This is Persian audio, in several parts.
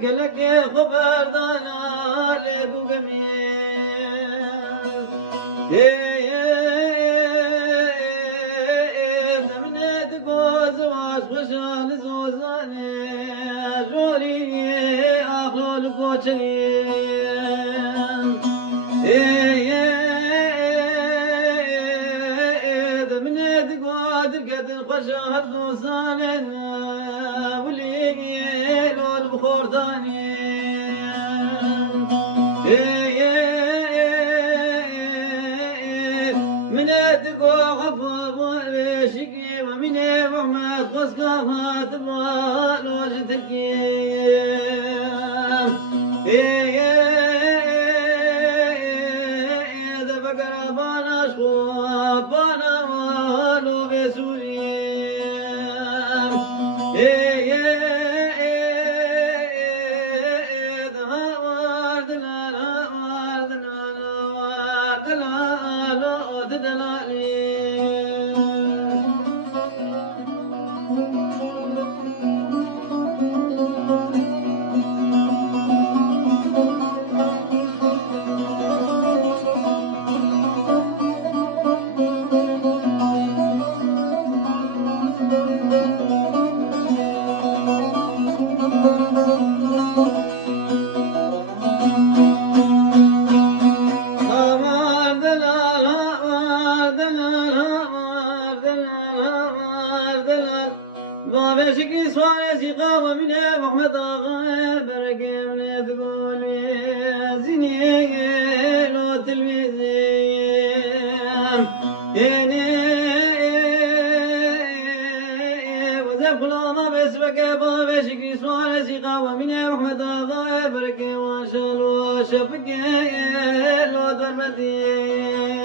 كلك خبر دانا لدو جميل زمنت قوز واشخشان زوزاني جوري أخلو القوشين زمنت قوز القدر خشهر دوسانين ولي لو البخور داني من ادقو غفو بشكي ومن محمد قصقافات الوال وجتكي اذا فقر بانا شخواب بانا والو بابشكي سواري سيقا ومن محمد آغا بركي من تقولي زيني لو تلميذين يني وزف ما بسبك بابشكي سواري سيقا ومن محمد آغا بركي واشل وشفكي لو درمتين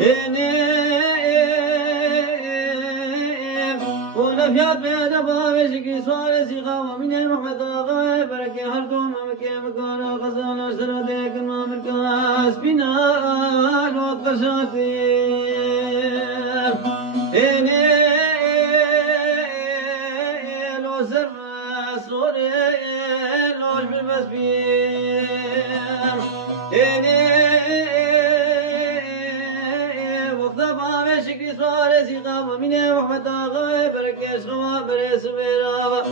يني ونفيات بين بابشكي سوار سيقا ومن المحمد آغا بركي هردوم مكي مكانا غزال أشتر ديك المامر كاس بنا الوقت قشاتير إني لو سر سوري لوش بالمسبير إني وقت بابشكي سوار سيقا ومن المحمد آغا بركش بريس بيرابا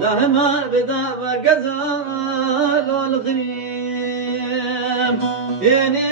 لهما بدا وقزال والخريم يني